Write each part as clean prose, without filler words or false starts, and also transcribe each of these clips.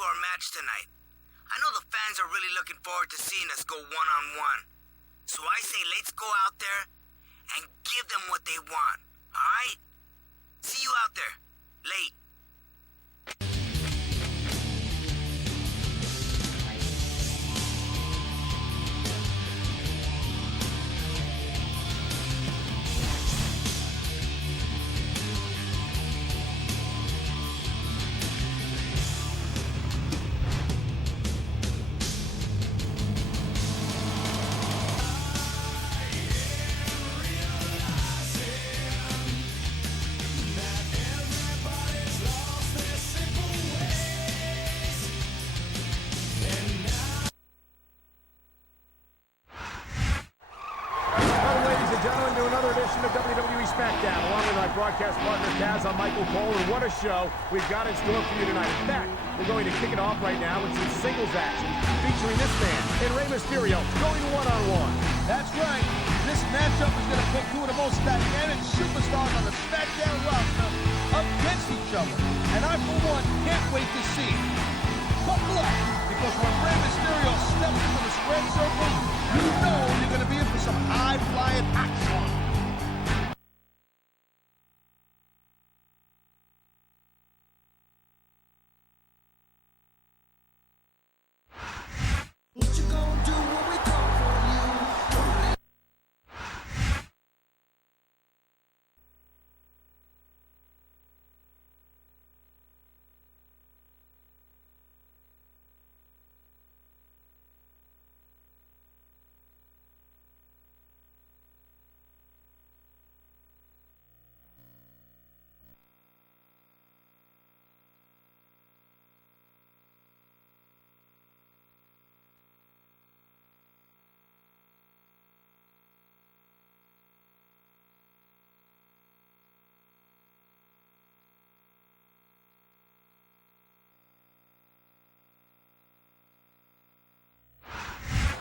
to our match tonight. I know the fans are really looking forward to seeing us go one-on-one. So I say let's go out there and give them what they want, alright? See you out there. Late. WWE Smackdown, along with my broadcast partner Kaz. I'm Michael Cole, and what a show we've got in store for you tonight. In fact, we're going to kick it off right now with some singles action featuring this man and Rey Mysterio going one-on-one. That's right. This matchup is going to put two of the most dynamic superstars on the Smackdown roster against each other. And I, for one, can't wait to see it. Buckle up, because when Rey Mysterio steps into the squared circle, you know you're going to be in for some high-flying action. What you gonna do when we come for you?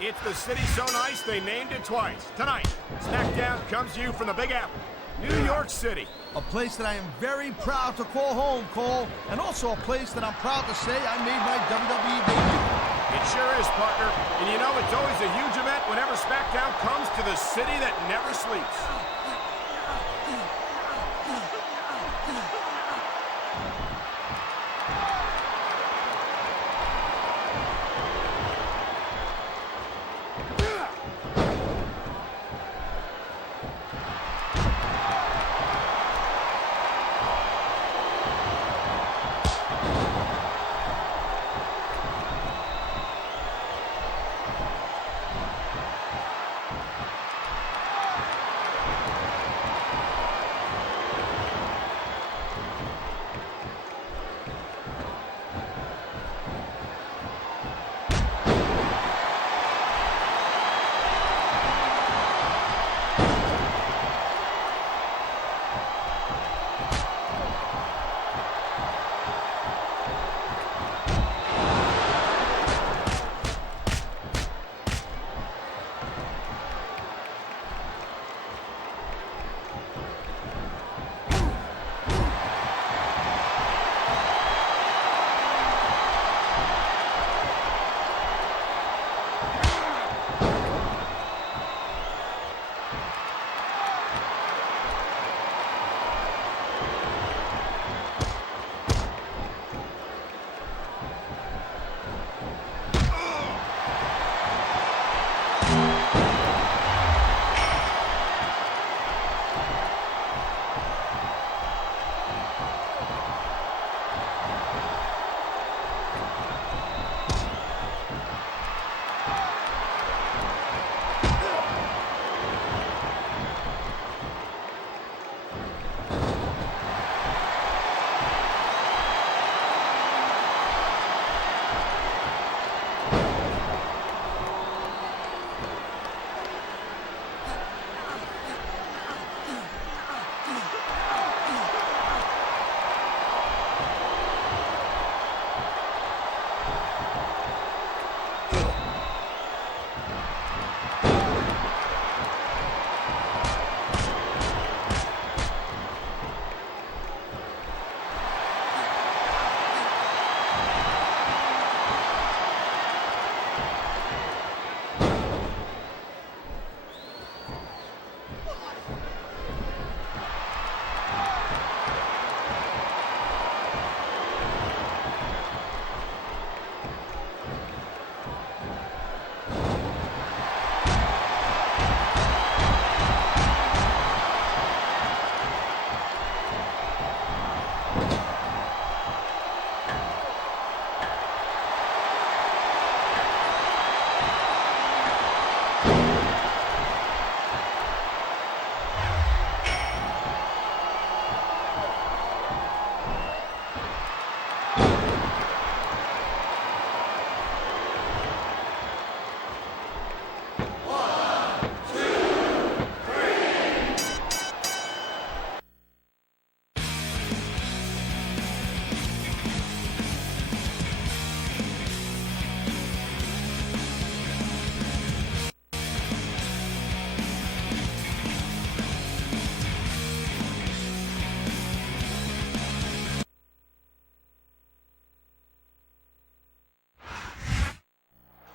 It's the city so nice they named it twice. Tonight, Smackdown comes to you from the Big Apple, New York City. A place that I am very proud to call home, Cole, and also a place that I'm proud to say I made my WWE debut. It sure is, partner. And you know, it's always a huge event whenever Smackdown comes to the city that never sleeps.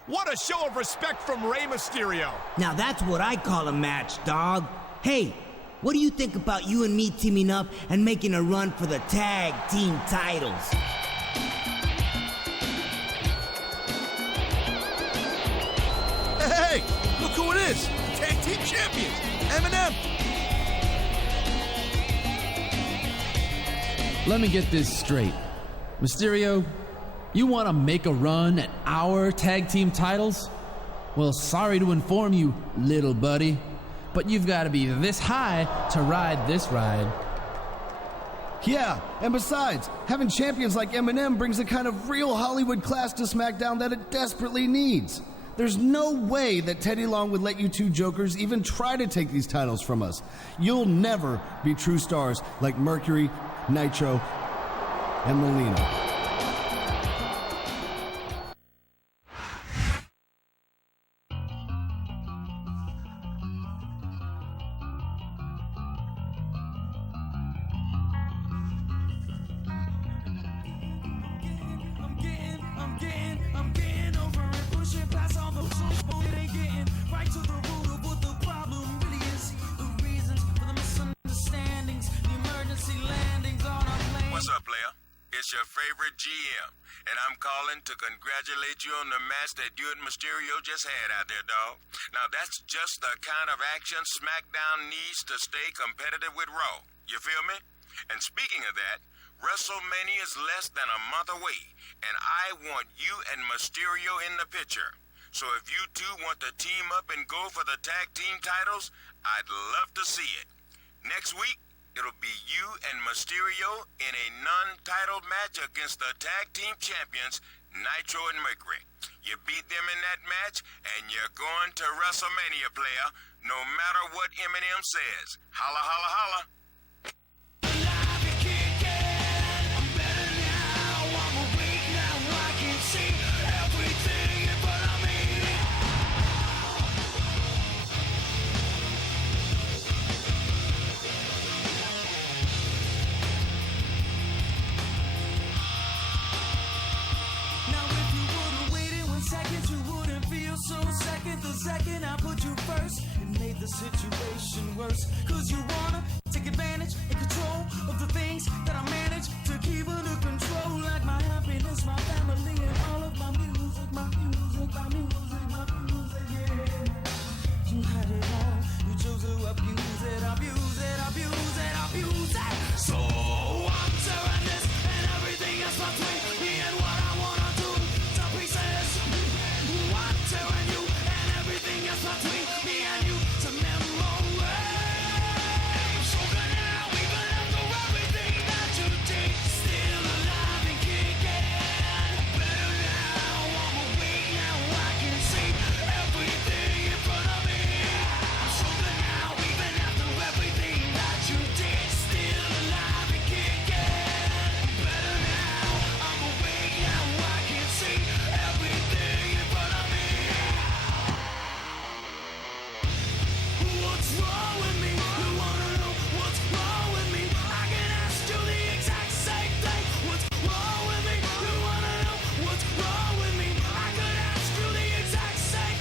What a show of respect from Rey Mysterio. Now that's what I call a match, dog. Hey, what do you think about you and me teaming up and making a run for the tag team titles? Hey, look who it is. Tag team champions, M&M. Let me get this straight. Mysterio, you want to make a run at our tag team titles? Well, sorry to inform you, little buddy, but you've got to be this high to ride this ride. Yeah, and besides, having champions like M&M brings a kind of real Hollywood class to SmackDown that it desperately needs. There's no way that Teddy Long would let you two jokers even try to take these titles from us. You'll never be true stars like Mercury, Nitro, and Molina. I'm getting over it, pushing past all the bullshit, ain't getting right to the root of what the problem really is. The reasons for the misunderstandings, the emergency landings on our plane. What's up, player? It's your favorite GM, and I'm calling to congratulate you on the match that you and Mysterio just had out there, dog. Now, that's just the kind of action SmackDown needs to stay competitive with Raw. You feel me? And speaking of that, WrestleMania is less than a month away, and I want you and Mysterio in the picture. So if you two want to team up and go for the tag team titles, I'd love to see it. Next week, it'll be you and Mysterio in a non-titled match against the tag team champions, Nitro and Mercury. You beat them in that match, and you're going to WrestleMania, player, no matter what Eminem says. Holla, holla, holla. Second, I put you first. It made the situation worse. Cause you wanna take advantage and control of the things that I manage to keep under control. Like my happiness, my family, and all of my music, my music, my music, my music, yeah. You had it all. You chose to abuse it, abuse it, abuse it, abuse it. So I'm tearing this and everything else between me and what I wanna do to pieces. I'm tearing you. Between me and you to memory. So good now, even after everything that you did, still alive and kicking. Better now, I'm awake now, I can see everything in front of me. I'm so good now, even after everything that you did, still alive and kicking. Better now, I'm awake now, I can see everything in front of me. What's wrong with me? You wanna know what's wrong with me? I can ask you the exact same thing. What's wrong with me? You wanna know what's wrong with me? I could ask you the exact same.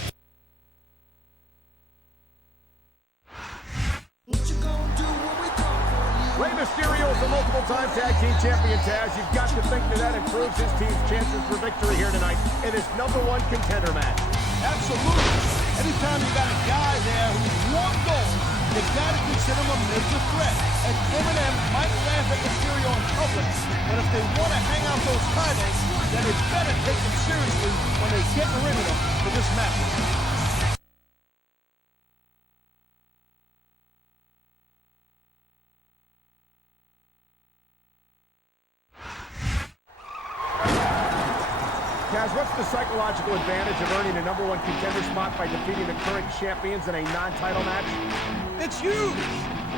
What you gonna do when we come for you? Rey Mysterio is a multiple-time tag team champion, Taz. You've got to think that improves his team's chances for victory here tonight in his #1 contender match. Absolutely. Anytime you got a guy there who's one goal, you gotta consider him a major threat. And M&M might laugh at Mysterio in public, but if they want to hang out those titles, then they better take them seriously when they get rid of them for this match. Kaz, what's the psychological advantage of earning a #1 contender spot by defeating the current champions in a non-title match? It's huge.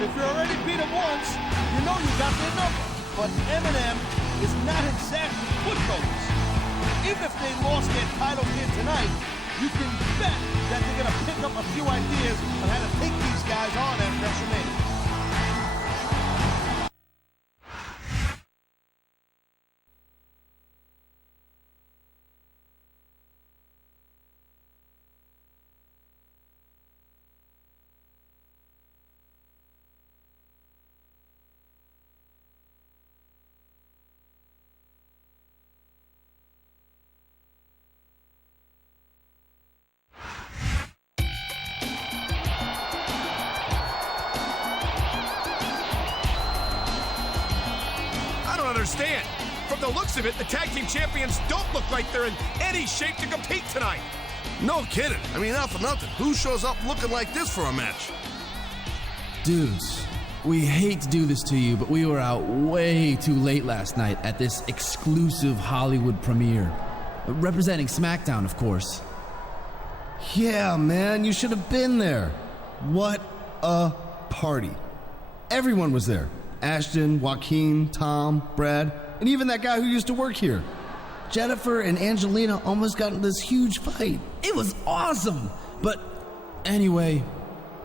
If you already beat them once, you know you got their number. But M&M is not exactly pushovers. Even if they lost their title here tonight, you can bet that they're going to pick up a few ideas on how to take these guys on at WrestleMania. understand. From the looks of it, the tag team champions don't look like they're in any shape to compete tonight. No kidding. I mean, not for nothing. Who shows up looking like this for a match? Dudes, we hate to do this to you, but we were out way too late last night at this exclusive Hollywood premiere. Representing Smackdown, of course. Yeah, man, you should have been there. What a party. Everyone was there. Ashton, Joaquin, Tom, Brad, and even that guy who used to work here. Jennifer and Angelina almost got in this huge fight. It was awesome! But anyway,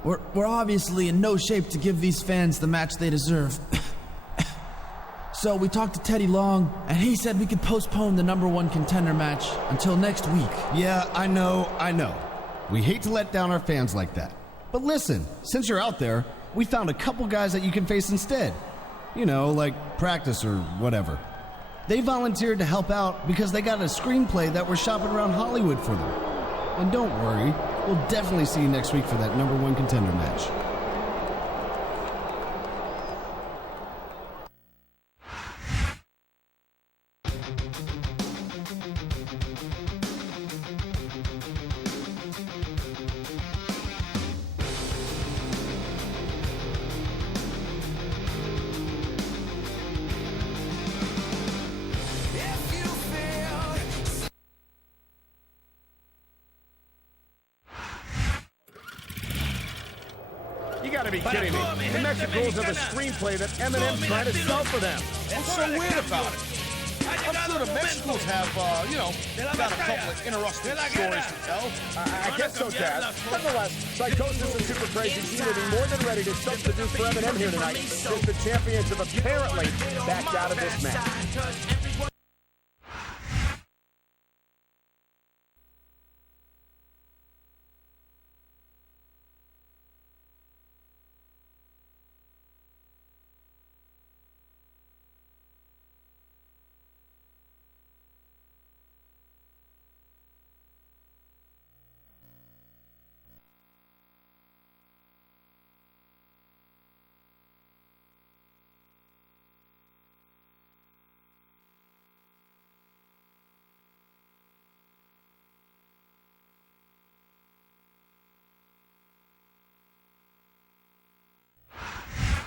we're obviously in no shape to give these fans the match they deserve. So we talked to Teddy Long, and he said we could postpone the #1 contender match until next week. Yeah, I know. We hate to let down our fans like that. But listen, since you're out there, we found a couple guys that you can face instead. You know, like practice or whatever. They volunteered to help out because they got a screenplay that we're shopping around Hollywood for them. And don't worry, we'll definitely see you next week for that #1 contender match. You gotta be kidding me. The Mexicans have a screenplay that Eminem's trying to sell for them. What's so weird about it? I'm sure the Mexicans have, got a couple of interesting stories to tell. I guess so, Taz. Nonetheless, Psychosis and Super Crazy seem to be more than ready to substitute for Eminem here tonight, since the champions have apparently backed out of this match.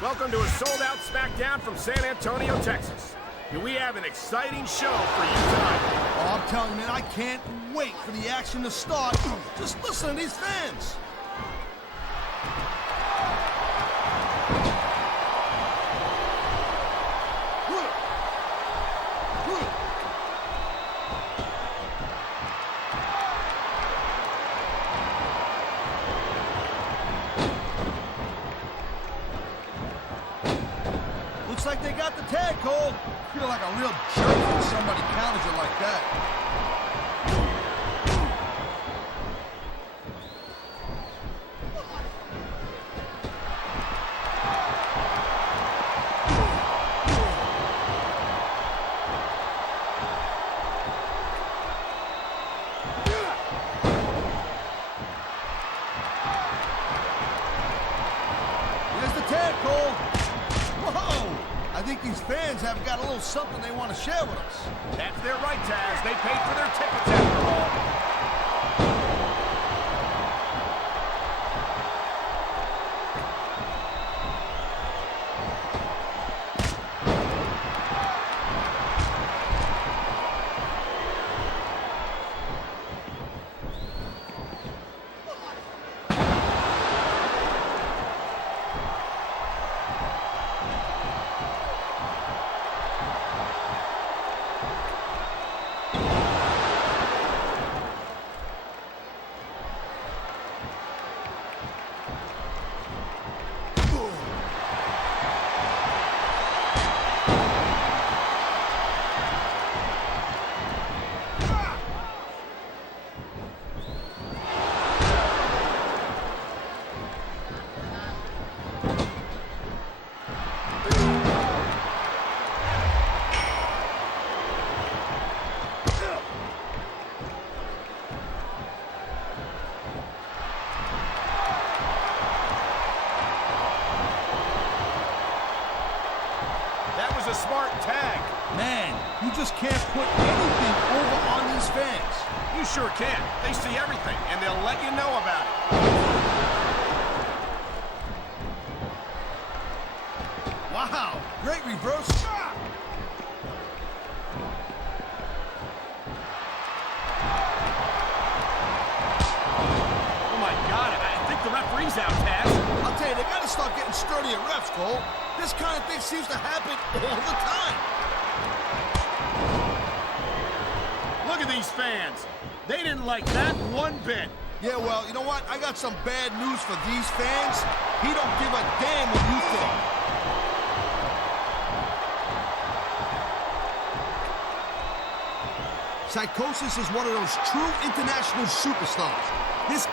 Welcome to a sold-out Smackdown from San Antonio, Texas. And we have an exciting show for you tonight. Oh, I'm telling you, man, I can't wait for the action to start. Just listen to these fans. Looks like they got the tag, Cole. Feel like a real jerk when somebody counters it like that. Here's the tag, Cole. Whoa! I think these fans have got a little something they want to share with us. That's their right, Taz. They paid for their tickets after all. a smart tag. Man, you just can't put anything over on these fans. You sure can. They see everything, and they'll let you know about it. Wow, great reverse. Oh, my God. I think the referee's out, Taz. I'll tell you, they gotta start getting sturdier refs, Cole. This kind of thing seems to happen all the time. Look at these fans. They didn't like that one bit. Yeah, well, you know what? I got some bad news for these fans. He don't give a damn what you think. Psychosis is one of those true international superstars. This...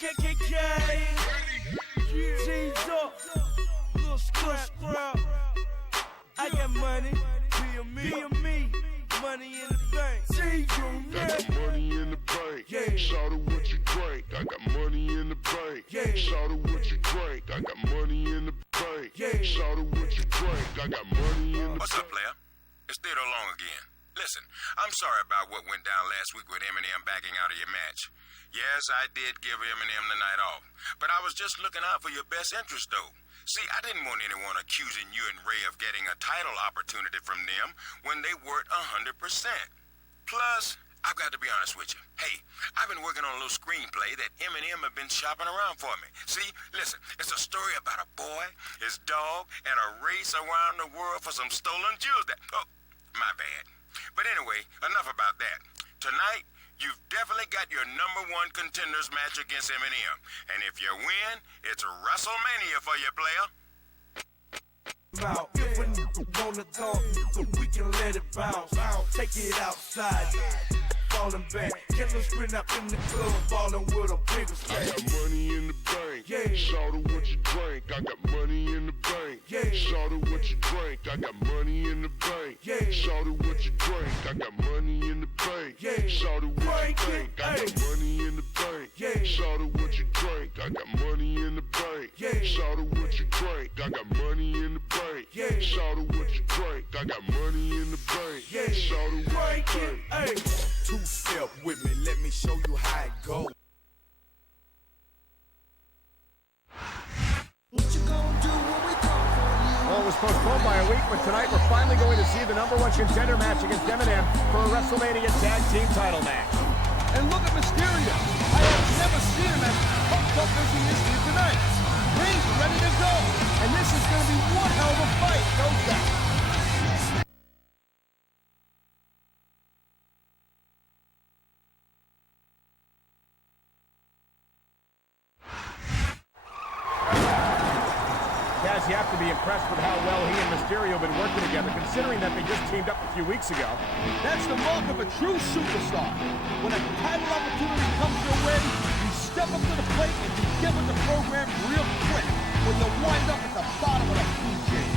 KKK. G's up. Little scrap. I got money. Be a me. Money in the bank. See you, man. I got money in the bank. Yeah. Shout out what you drink. I got money in the bank. Yeah. Shout out what you drink. I got money in the bank. Yeah. Shout out what you drink. I got money in the What's up, player? It's Theodore Long again. Listen, I'm sorry about what went down last week with Eminem backing out of your match. Yes, I did give Eminem the night off, but I was just looking out for your best interest, though. See, I didn't want anyone accusing you and Ray of getting a title opportunity from them when they weren't 100%. Plus, I've got to be honest with you. Hey, I've been working on a little screenplay that Eminem have been shopping around for me. See, listen, it's a story about a boy, his dog, and a race around the world for some stolen jewels that... Oh, my bad. But anyway, enough about that. Tonight, you've definitely got your #1 contenders match against Eminem. And if you win, it's WrestleMania for you, player. If a nigga wanna talk, we can let it bounce. Take it outside. Falling back, killers sprint up in the club, falling with a bigger stack. I got money in the bank. Yeah. Shout out what you drink. I got money in the bank. Yeah. Shout out what you drink. I got money in the bank. Yeah. Shout out what you drink. I got money in the bank. Yeah. Shout out what you Drink drink. it, I got ayy. money in the bank. Yeah. Shout out what you drink. I got money in the bank. Yeah. Shout out what you drink. I got money in the bank. Yeah. Shout out what you drink. I got money in the bank. Yeah. Shout out what you Drink drink. it, ayy. Two-step with me, let me show you how it goes. What you gonna do when we come for you? Well, it was postponed by a week, but tonight we're finally going to see the #1 contender match against Eminem for a WrestleMania Tag Team title match. And look at Mysterio. I have never seen him as pumped up as he is here tonight. He's ready to go. And this is going to be one hell of a fight, no doubt. Kaz, you have to be impressed with how well he and Mysterio have been working together, considering that they just teamed up a few weeks ago. That's the mark of a true superstar. When a title opportunity comes your way, you step up to the plate and you get with the program real quick, or you'll wind up at the bottom of the food chain.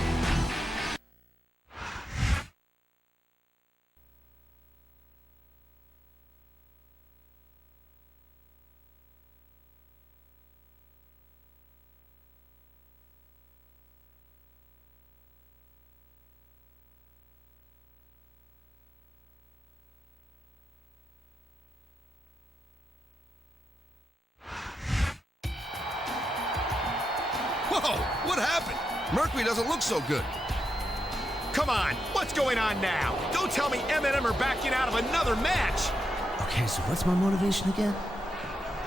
Whoa, what happened? Mercury doesn't look so good. Come on, what's going on now? Don't tell me Eminem are backing out of another match. Okay, so what's my motivation again?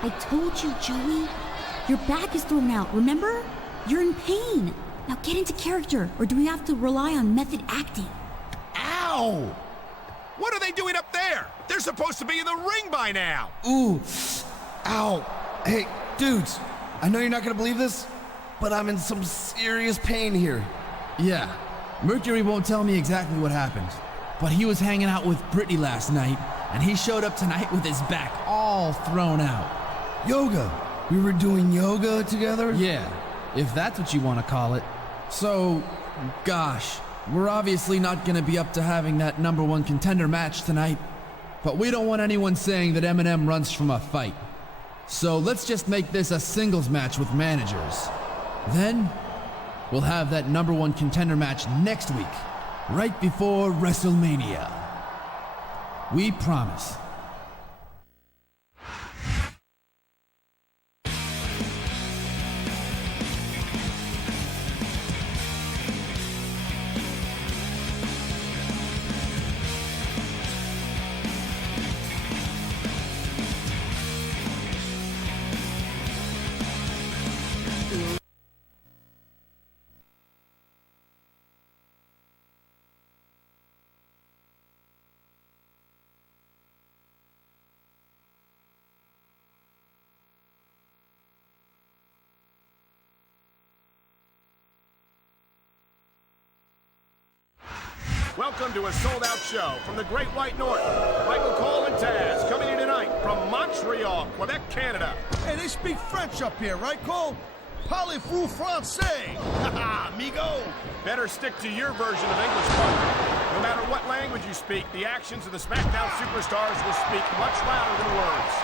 I told you, Joey. Your back is thrown out, remember? You're in pain. Now get into character, or do we have to rely on method acting? Ow! What are they doing up there? They're supposed to be in the ring by now. Ooh, ow. Hey, dudes, I know you're not gonna believe this, but I'm in some serious pain here. Yeah, Mercury won't tell me exactly what happened, but he was hanging out with Brittany last night, and he showed up tonight with his back all thrown out. Yoga. We were doing yoga together? Yeah, if that's what you want to call it. So, gosh, we're obviously not going to be up to having that #1 contender match tonight, but we don't want anyone saying that Eminem runs from a fight. So let's just make this a singles match with managers. Then, we'll have that #1 contender match next week, right before WrestleMania. We promise. Welcome to a sold-out show from the Great White North. Michael Cole and Taz coming to you tonight from Montreal, Quebec, Canada. Hey, they speak French up here, right, Cole? Parlez-vous français? Haha, amigo. Better stick to your version of English, partner. No matter what language you speak, the actions of the Smackdown superstars will speak much louder than words.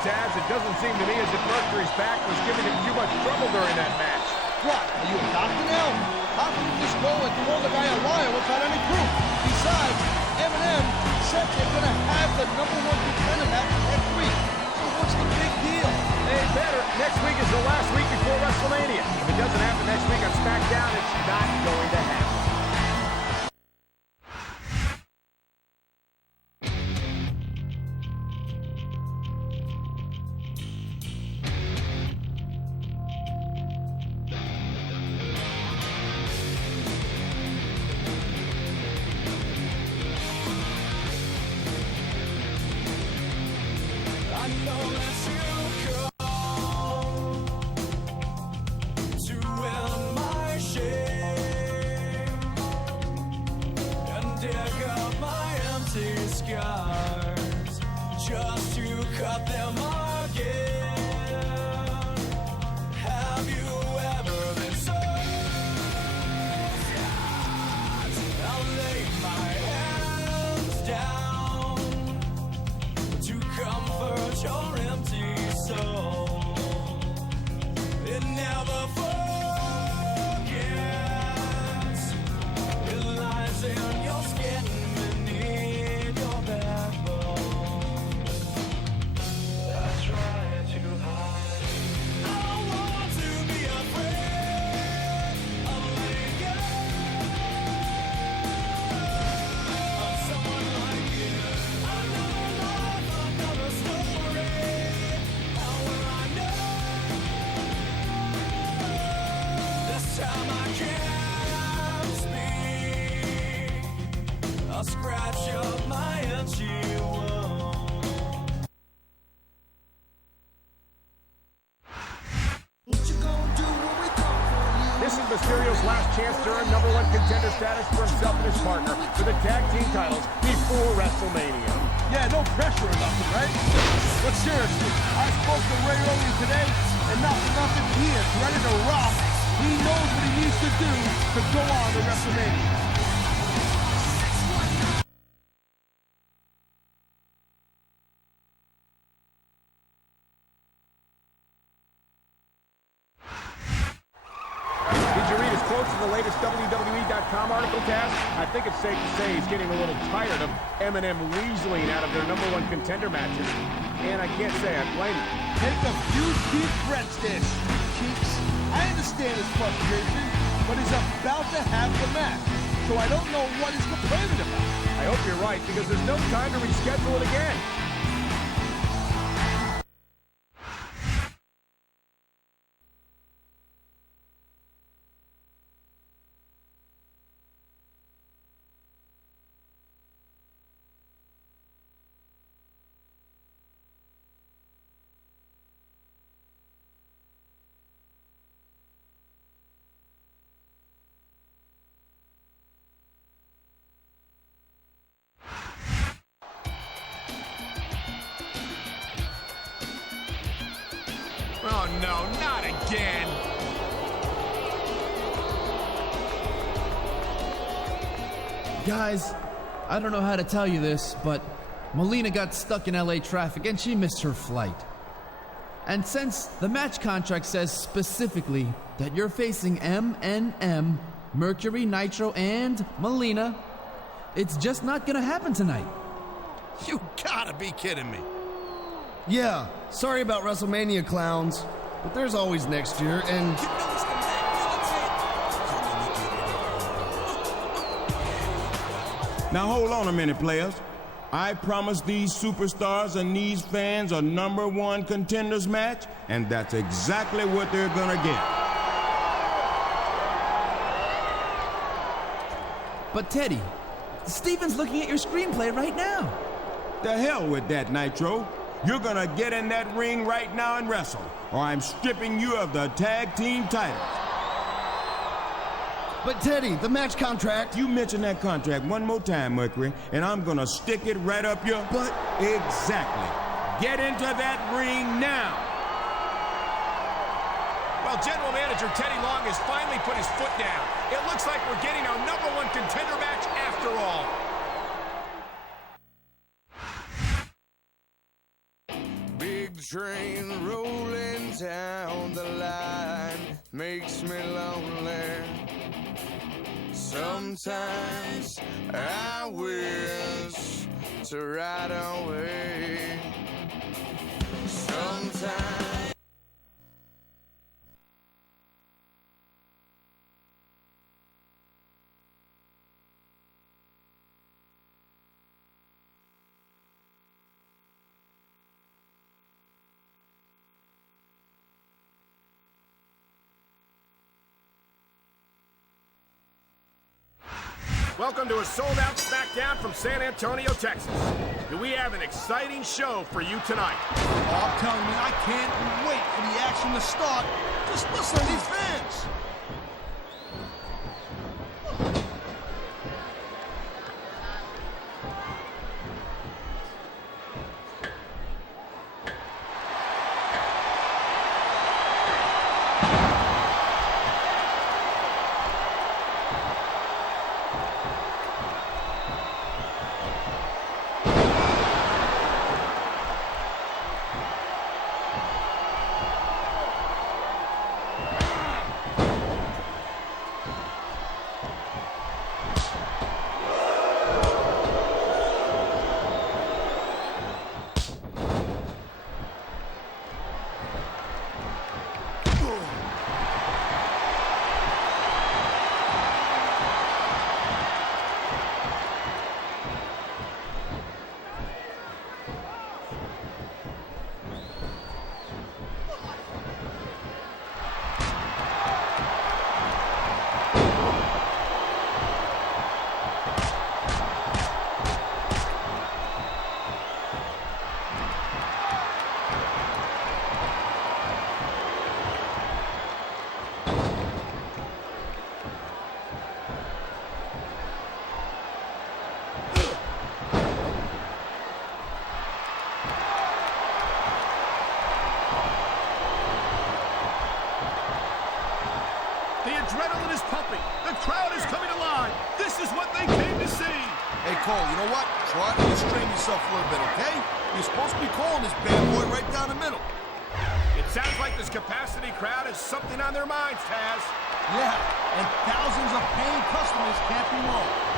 Taz, it doesn't seem to me as if Mercury's back was giving him too much trouble during that match. What? Are you a doctor now? How can you just go and call the guy a liar without any proof? Besides, M&M said they're going to have the #1 contender match next week. So what's the big deal? They better. Next week is the last week before WrestleMania. If it doesn't happen next week on Smackdown, it's not going to happen. I know that you come to end my shame and dig up my empty scars just to cut them again. Have you ever been so sad? I'll lay my hands down to comfort your empty soul. It never forgets. It lies in your skin beneath your backbone. I try to hide. I don't want to be afraid of letting go of someone like you. Another life, another story. How will I know? This time I can't speak. I'll scratch up my empty wound. What you gonna do when we come for you? This is Mysterio's last chance to earn #1 contender status for himself and his partner for the tag team titles before WrestleMania. Yeah, no pressure or nothing, right? But seriously, I spoke to Ray earlier today, and not for nothing, he is ready to rock. He knows what he needs to do to go on to WrestleMania. Did you read his quotes in the latest WWE.com article, Taz? I think it's safe to say he's getting a little tired of M&M weaseling out of their #1 contender matches. And I can't say I blame him. Take a few deep breaths there, Cheeks. I understand his frustration, but he's about to have the match. So I don't know what he's complaining about. I hope you're right, because there's no time to reschedule it again. Oh no, not again. Guys, I don't know how to tell you this, but Melina got stuck in LA traffic and she missed her flight. And since the match contract says specifically that you're facing M&M, Mercury, Nitro, and Melina, it's just not gonna happen tonight. You gotta be kidding me. Yeah, sorry about WrestleMania, clowns. But there's always next year, and Now hold on a minute, players. I promised these superstars and these fans a #1 contenders match, and that's exactly what they're gonna get. But Teddy, Steven's looking at your screenplay right now. The hell with that, Nitro. You're gonna get in that ring right now and wrestle, or I'm stripping you of the tag team titles. But Teddy, the match contract. You mention that contract one more time, Mercury, and I'm gonna stick it right up your butt. Exactly. Get into that ring now. Well, General Manager Teddy Long has finally put his foot down. It looks like we're getting our #1 contender match after all. Big train rolling down the line makes me lonely. Sometimes I wish to ride away. Sometimes. Welcome to a sold-out Smackdown from San Antonio, Texas. Do we have an exciting show for you tonight? Oh, I'm telling you, I can't wait for the action to start. Just listen to these fans. The adrenaline is pumping. The crowd is coming alive. This is what they came to see. Hey, Cole, you know what? Try to restrain yourself a little bit, okay? You're supposed to be calling this bad boy right down the middle. It sounds like this capacity crowd has something on their minds, Taz. Yeah, and thousands of paying customers can't be wrong.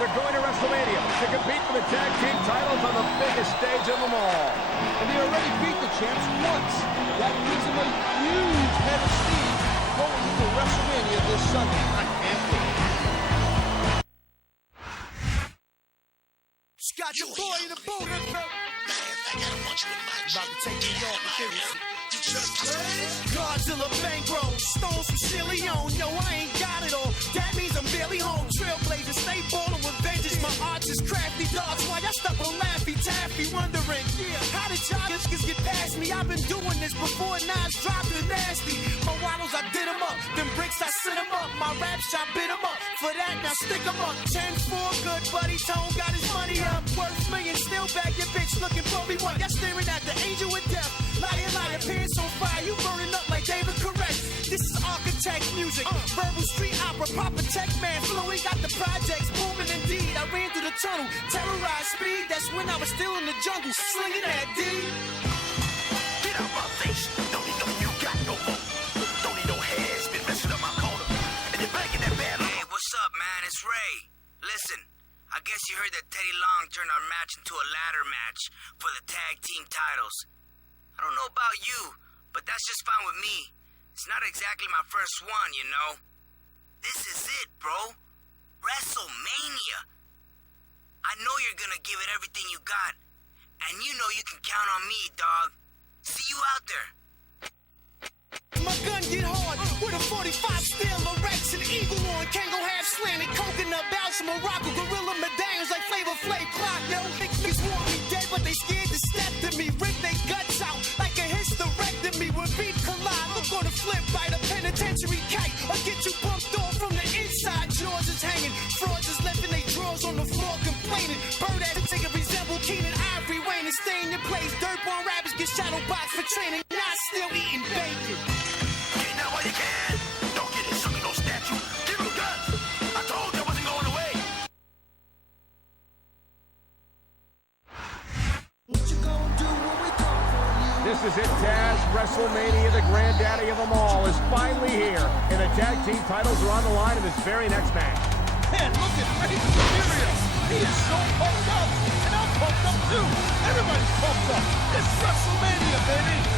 They're going to WrestleMania to compete for the tag team titles on the biggest stage of them all. And they already beat the champs once. That gives them a huge head of steam going into WrestleMania this Sunday. I can't wait. Got your boy in the boot. About to take me off the Godzilla bankroll, stones from Chile on. Yo, I ain't got it all. That means I'm barely home. Trailblazer, stay ballin' with vengeance. My arts is crafty dogs. Why y'all stuck on Laffy Taffy? Wondering, how did y'all niggas get past me? I've been doing this before Nas dropped the nasty. My waddles, I did them up. Them bricks, I sent them up. My raps, I bit them up. For that, now stick them up. 10-4, good buddy. Tone got his money up. Worth millions, still back your bitch looking for me. What? Y'all staring at the angel with death. Liar, liar, pants on fire. You burning up like David Correct. This is architect music. Verbal street opera. Proper tech man. Fluid got the projects booming indeed. I ran through the tunnel. Terrorized speed. That's when I was still in the jungle. Slinging that D. Get out my face. Don't need no you got no vote. Don't need no heads. Been messing up my corner. And you're banging that bad. Hey, what's up, man? It's Ray. Listen, I guess you heard that Teddy Long turned our match into a ladder match for the tag team titles. I don't know about you, but that's just fine with me. It's not exactly my first one, you know. This is it, bro. WrestleMania. I know you're gonna give it everything you got, and you know you can count on me, dog. See you out there. My gun get hard with a 45 steel, erection, eagle on, Kango half slanted, coconut bells, Morocco, gorilla medallions like Flavor Flav clock, yo. Niggas want me dead, but they scared to step to me, rip their guts out like a hysterectomy when beef collide. Look on the flip side, a penitentiary kite, or get you bumped off from the inside. Jaws is hanging, frauds is left in their drawers on the floor complaining. Bird ass nigga resemble Keenan Ivory Wayne and stay in your place. Dirtborn rappers get shadow boxed for training, not still eating bacon. You can. Don't get it, sucking no statue. Give him guns. I told you I wasn't going away. What you gonna do when we come for you? This is it, Taz. WrestleMania, the granddaddy of them all, is finally here. And the tag team titles are on the line in this very next match. Man, look at Rey Mysterio. He is so pumped up. And I'm pumped up too. Everybody's pumped up. It's WrestleMania, baby.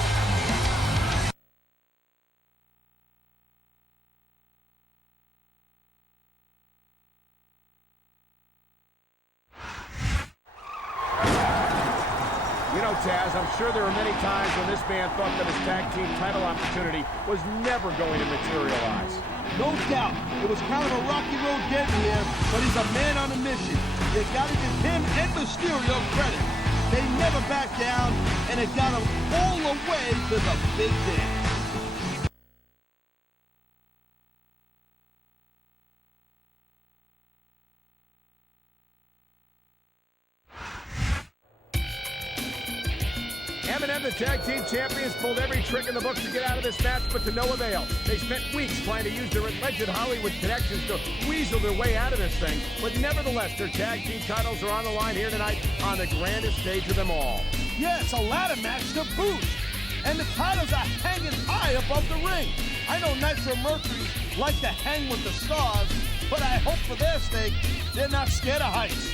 Taz, I'm sure there were many times when this man thought that his tag team title opportunity was never going to materialize. No doubt. It was kind of a rocky road getting here, but he's a man on a mission. You gotta give him and Mysterio credit. They never backed down, and it got them all the way to the big dance. The tag team champions pulled every trick in the book to get out of this match, but to no avail. They spent weeks trying to use their alleged Hollywood connections to weasel their way out of this thing, but nevertheless, their tag team titles are on the line here tonight on the grandest stage of them all. Yeah, it's a ladder match to boot, and the titles are hanging high above the ring. I know Nitro Mercury like to hang with the stars, but I hope for their sake, they're not scared of heights.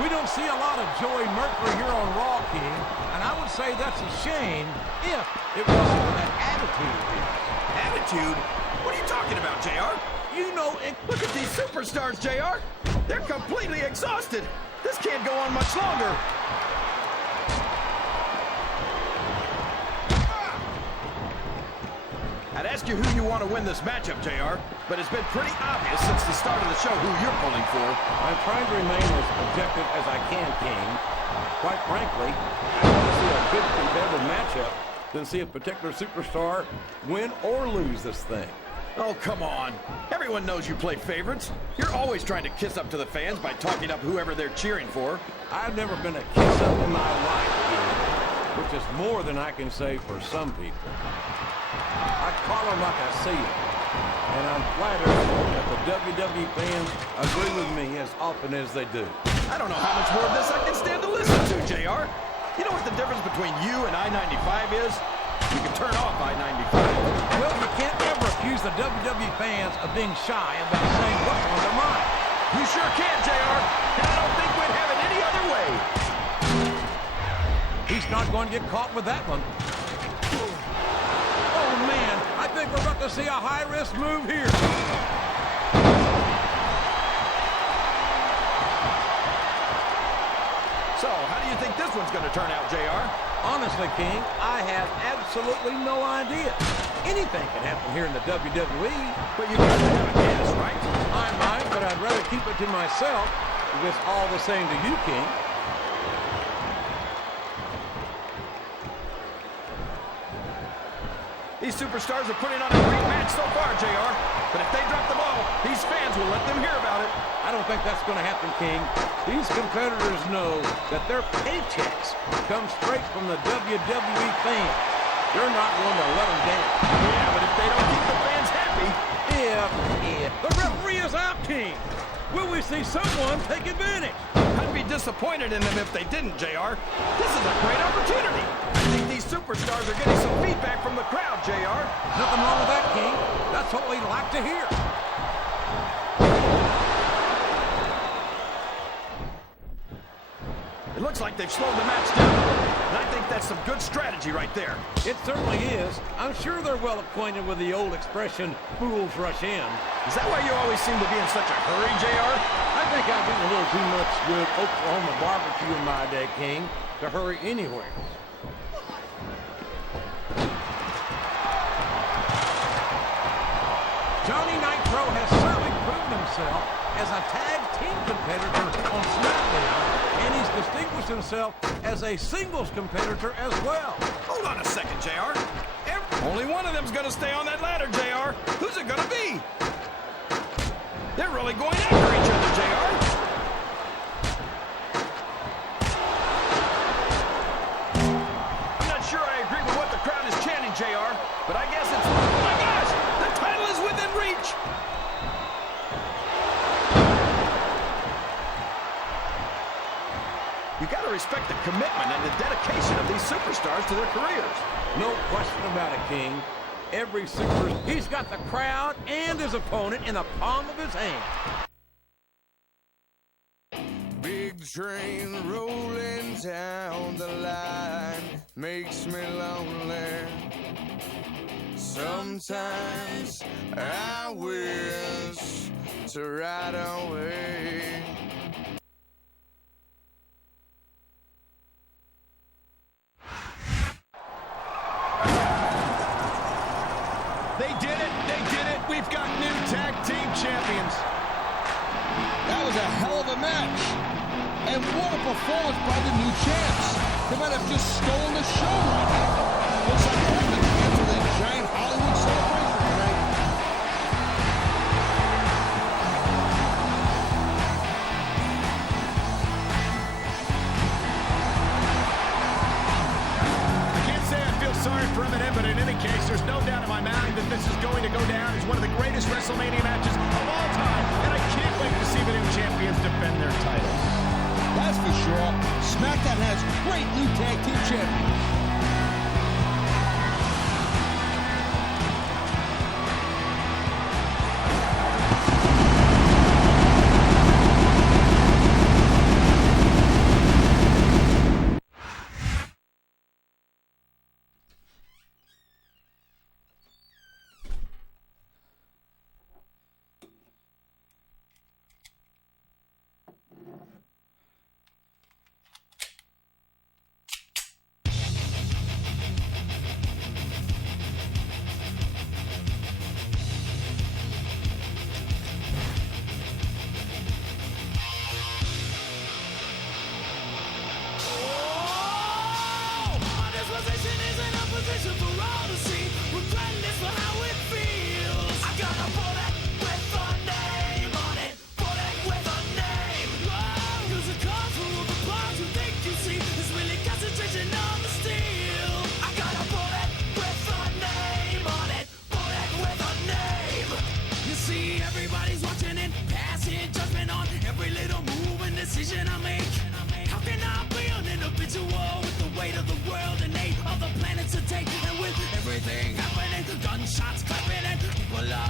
We don't see a lot of Joey Mercury here on Raw, King, and I would say that's a shame if it wasn't for that attitude of his. Attitude? What are you talking about, JR? You know, and look at these superstars, JR. They're completely exhausted. This can't go on much longer. I'd ask you who you want to win this matchup, JR, but it's been pretty obvious since the start of the show who you're pulling for. I'm trying to remain as objective as I can, King. Quite frankly, I'd rather see a good competitive matchup than see a particular superstar win or lose this thing. Oh, come on. Everyone knows you play favorites. You're always trying to kiss up to the fans by talking up whoever they're cheering for. I've never been a kiss-up in my life, King, which is more than I can say for some people. I call them like I see them, and I'm flattered that the WWE fans agree with me as often as they do. I don't know how much more of this I can stand to listen to, JR. You know what the difference between you and I-95 is? You can turn off I-95. Well, you can't ever accuse the WWE fans of being shy about saying what's on their mind. You sure can, JR, and I don't think we'd have it any other way. He's not going to get caught with that one. Oh, man, I think we're about to see a high-risk move here. So, how do you think this one's going to turn out, JR? Honestly, King, I have absolutely no idea. Anything can happen here in the WWE. But you got to have a guess, right? I might, but I'd rather keep it to myself if it's all the same to you, King. These superstars are putting on a great match so far, JR. But if they drop the ball, these fans will let them hear about it. I don't think that's going to happen, King. These competitors know that their paychecks come straight from the WWE fans. They're not going to let them down. Yeah, but if they don't keep the fans happy... The referee is out, King. Will we see someone take advantage? I'd be disappointed in them if they didn't, JR. This is a great opportunity. I think these superstars are getting some feedback from the crowd, JR. Nothing wrong with that, King. That's what we like to hear. It looks like they've slowed the match down a little, and I think that's some good strategy right there. It certainly is. I'm sure they're well acquainted with the old expression, fools rush in. Is that why you always seem to be in such a hurry, JR? I think I've eaten a little too much good Oklahoma barbecue in my day, King, to hurry anywhere. Johnny Nitro has certainly proven himself as a tag team competitor on Smackdown, and he's distinguished himself as a singles competitor as well. Hold on a second, JR. Only one of them's going to stay on that ladder, JR. Who's it going to be? They're really going after each other, JR. I'm not sure I agree with what the crowd is chanting, JR, but I guess it's... Oh my gosh! The title is within reach! You got to respect the commitment and the dedication of these superstars to their careers. No question about it, King. Every superstar, he's got the crowd and his opponent in the palm of his hand. Big train rolling down the line makes me lonely. Sometimes I wish to ride away. We've got new tag team champions. That was a hell of a match. And what a performance by the new champs. They might have just stolen the show right now. Looks like they're having to cancel that giant Hollywood celebration tonight. I can't say I feel sorry for Eminem, but in any case, there's no doubt in my mind that this is going to go down as one of the greatest WrestleMania matches of all time, and I can't wait to see the new champions defend their titles. That's for sure. SmackDown has great new tag team champions. vision for all to see, regardless for how it feels. I got a bullet with a name on it, bullet with a name. Whoa, 'cause the cars full of applause you think you see is really concentration on the steel. I got a bullet with a name on it, bullet with a name. You see, everybody's watching and passing judgment on every little move and decision I make. How can I be an individual with the weight of the world and 8 other planets to take? And with everything happening, gunshots clapping and people are